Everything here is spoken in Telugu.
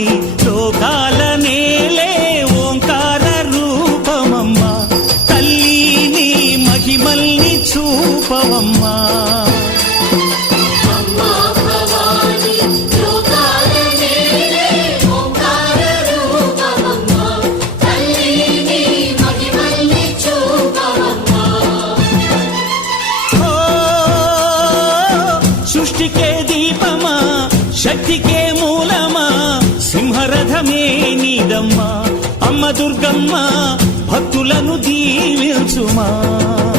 లోకాల నేలే ఓంకార రూపమమ్మా తల్లి నీ మహిమల్ని చూపవమ్మా సృష్టికే దీపమా శక్తికే మూలమా సింహరథమే నీదమ్మా అమ్మ దుర్గమ్మ భక్తులను దీవించుమా